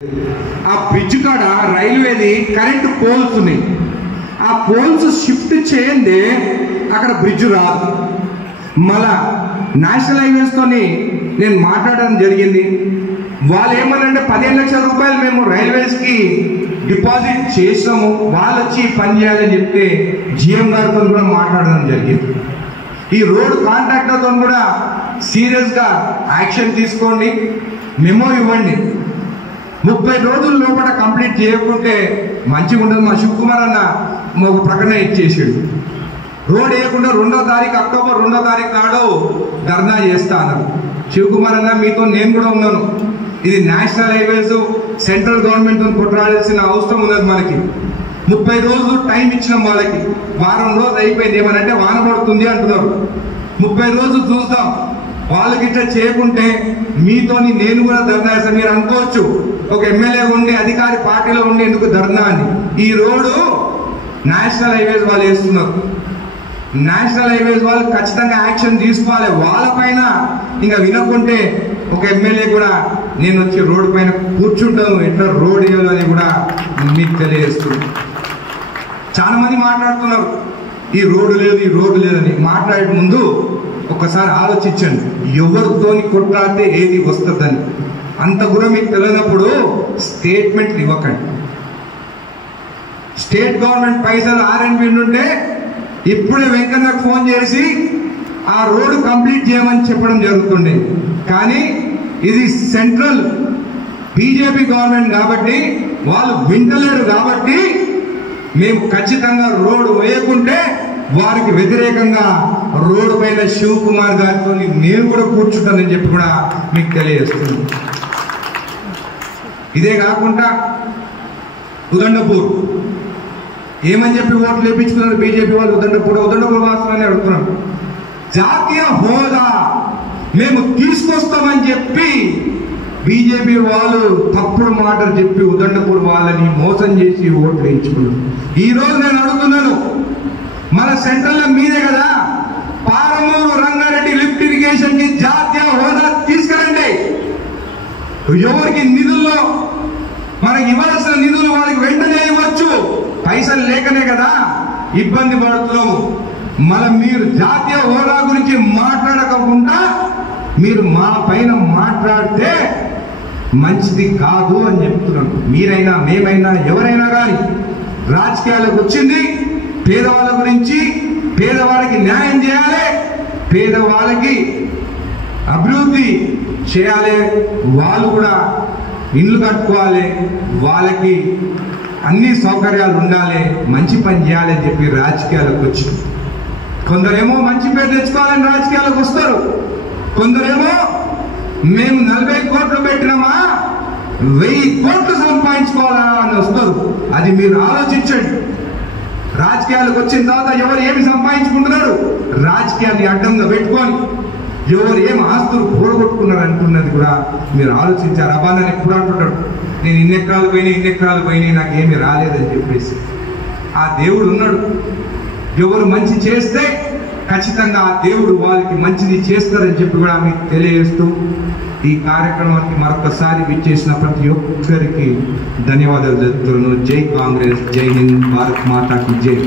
ఆ బ్రిడ్జ్ కాడ రైల్వేది current poles ఉన్నాయి. ఆ పోల్స్ షిఫ్ట్ చేయండి అక్కడ బ్రిడ్జ్ రాదు. మళ్ళా నేషనల్ హైవేస్తోని నేను మాట్లాడడం జరిగింది. వాళ్ళు ఏమన్నారంటే 15 లక్షల రూపాయలు మేము రైల్వేస్కి డిపాజిట్ చేసాము, వాళ్ళు వచ్చి పని చేయాలని చెప్తే జిఎం గారితో కూడా మాట్లాడడం జరిగింది. ఈ రోడ్ కాంట్రాక్టర్తో కూడా సీరియస్గా యాక్షన్ తీసుకోండి, మెమో ఇవ్వండి. 30 రోజుల లోపల కంప్లీట్ చేయకుంటే మంచిగా ఉండదు. మా శివకుమార్ అన్న ఒక ప్రకటన ఇచ్చేసాడు, రోడ్ వేయకుండా 2వ తారీఖు అక్టోబర్ 2వ తారీఖు నాడు ధర్నా చేస్తాను. శివకుమార్ అన్న మీతో నేను కూడా ఉన్నాను. ఇది నేషనల్ హైవేస్ సెంట్రల్ గవర్నమెంట్ కొట్లాడాల్సిన అవసరం ఉన్నది. మనకి 30 రోజులు టైం ఇచ్చినాం వాళ్ళకి. వారం రోజులు అయిపోయింది, ఏమనంటే వాన పడుతుంది అంటున్నారు. 30 రోజులు చూద్దాం. వాళ్ళకి ఇట్లా చేయకుంటే మీతోని నేను కూడా ధర్నా చేస్తాను. మీరు అనుకోవచ్చు ఒక ఎమ్మెల్యే ఉండి అధికారి పార్టీలో ఉండి ఎందుకు ధర్నా అని. ఈ రోడ్డు నేషనల్ హైవేస్ వాళ్ళు వేస్తున్నారు. నేషనల్ హైవేస్ వాళ్ళు ఖచ్చితంగా యాక్షన్ తీసుకోవాలి వాళ్ళపైన. ఇంకా వినకుంటే ఒక ఎమ్మెల్యే కూడా నేను వచ్చి రోడ్డు పైన కూర్చుంటాను, ఎట్లా రోడ్ వేయాలి అని కూడా మీకు తెలియజేస్తున్నాను. చాలా మంది మాట్లాడుతున్నారు ఈ రోడ్డు లేదు, ఈ రోడ్డు లేదని. మాట్లాడే ముందు ఒకసారి ఆలోచించండి, ఎవరితోని కొట్లాడితే ఏది వస్తుందని. అంత కూడా మీకు తెలియనప్పుడు స్టేట్మెంట్లు ఇవ్వకండి. స్టేట్ గవర్నమెంట్ పైసలు R&B ఉంటే ఇప్పుడే వెంకన్నకు ఫోన్ చేసి ఆ రోడ్డు కంప్లీట్ చేయమని చెప్పడం జరుగుతుండే. కానీ ఇది సెంట్రల్ బీజేపీ గవర్నమెంట్ కాబట్టి వాళ్ళు వింటలేరు. కాబట్టి మేము ఖచ్చితంగా రోడ్డు వేయకుంటే వారికి వ్యతిరేకంగా రోడ్డు పైన శివకుమార్ గారితో నేను కూడా కూర్చుంటానని చెప్పి కూడా మీకు తెలియజేస్తున్నాను. ఇదే కాకుండా ఉదండపూర్ ఏమని చెప్పి ఓట్లు వేయించుకున్నారు బీజేపీ వాళ్ళు. ఉదండపూర్ వాసులని అడుగుతున్నాను. జాతీయ హోదా మేము తీసుకొస్తామని చెప్పి బీజేపీ వాళ్ళు తప్పుడు మాటలు చెప్పి ఉదండపూర్ వాళ్ళని మోసం చేసి ఓట్లు వేయించుకున్నారు. ఈ రోజు నేను అడుగుతున్నాను, మన సెంట్రల్ మీదే కదా, పాలమూరు రంగారెడ్డి లిఫ్ట్ ఇరిగేషన్ కి జాతీయ హోదా తీసుకురండి. ఎవరికి నిధుల్లో మనకి ఇవ్వాల్సిన నిధులు వాళ్ళకి వెంటనే ఇవ్వచ్చు. పైసలు లేకనే కదా ఇబ్బంది పడుతున్నాము. మనం మీరు జాతీయ హోదా గురించి మాట్లాడకుండా మీరు మా పైన మాట్లాడితే మంచిది కాదు అని చెప్తున్నాను. మీరైనా మేమైనా ఎవరైనా కానీ రాజకీయాలకు వచ్చింది పేదవాళ్ళ గురించి, పేదవాళ్ళకి న్యాయం చేయాలి, పేదవాళ్ళకి అభివృద్ధి చేయాలి, వాళ్ళు కూడా ఇల్లు కట్టుకోవాలి, వాళ్ళకి అన్ని సౌకర్యాలు ఉండాలి, మంచి పని చేయాలి అని చెప్పి రాజకీయాలకు వచ్చి కొందరేమో మంచి పేరు తెచ్చుకోవాలని రాజకీయాలకు వస్తారు. కొందరేమో మేము 40 కోట్లు పెట్టినామా 1000 కోట్లు సంపాదించుకోవాలా అని వస్తారు. అది మీరు ఆలోచించండి. రాజకీయాలకు వచ్చిన తర్వాత ఎవరు ఏమి సంపాదించుకుంటున్నారు, రాజకీయాన్ని అడ్డంగా పెట్టుకొని ఎవరు ఏం ఆస్తులు కూడగొట్టుకున్నారు అంటున్నది కూడా మీరు ఆలోచించారు. అబ్బాయి ఎప్పుడు అంటున్నాడు, నేను ఇన్ని ఎకరాలు పోయినాయి నాకేమీ రాలేదని చెప్పేసి. ఆ దేవుడు ఉన్నాడు. ఎవరు మంచి చేస్తే ఖచ్చితంగా ఆ దేవుడు వాళ్ళకి మంచిది చేస్తారని చెప్పి కూడా మీకు తెలియజేస్తూ ఈ కార్యక్రమానికి మరొకసారి విచ్చేసిన ప్రతి ఒక్కరికి ధన్యవాదాలు చెప్తున్నాను. జై కాంగ్రెస్, జై హింద్, భారత్ మాతాకి జై.